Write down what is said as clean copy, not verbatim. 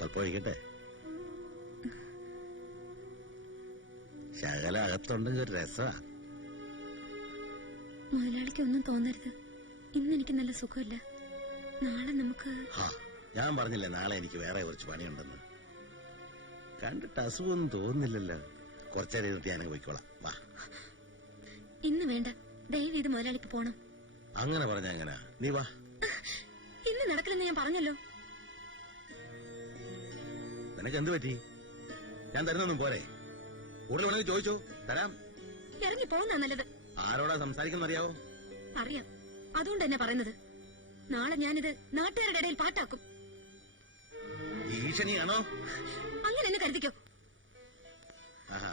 സ്വല്പം ഒഴിക്കട്ടെ. ശകല അകത്തുണ്ടെങ്കിൽ ഒരു രസമാ. മുതലാളിക്ക് ഒന്നും തോന്നരുത്. ഇന്ന് എനിക്ക് നല്ല സുഖമില്ല. നാളെ നമുക്ക്. ഞാൻ പറഞ്ഞില്ലേ നാളെ എനിക്ക് വേറെ കുറച്ച് പണിയുണ്ടെന്ന്. കണ്ടിട്ട് അസുഖമൊന്നും തോന്നുന്നില്ലല്ലോ. കുറച്ചേരം ഇരുത്തി ഞാനങ്ങ് പോയിക്കോളാം. വാ. ഇന്ന് വേണ്ട, ദയവ് ചെയ്ത് മുതലാളിക്ക് പോണം. അങ്ങനെ പറഞ്ഞ എങ്ങനാ? നീ വാ. ഇന്ന് നടക്കില്ലെന്ന് ഞാൻ പറഞ്ഞല്ലോ. നിനക്ക് എന്ത് പറ്റി? ഞാൻ തരുന്നൊന്നും പോരെ? കൂടുതൽ വേണമെങ്കിൽ ചോദിച്ചോ, തരാം. ഇറങ്ങി പോകുന്ന നല്ലത്. ആരോടാ സംസാരിക്കുന്നറിയാവോ? അറിയാം, അതുകൊണ്ട് തന്നെ പറയുന്നത്. നാളെ ഞാനിത് നാട്ടുകാരുടെ ഇടയിൽ പാട്ടാക്കും. ഭീഷണിയാണോ? അങ്ങനെ എന്നെ കരുതിക്കോ. ആഹാ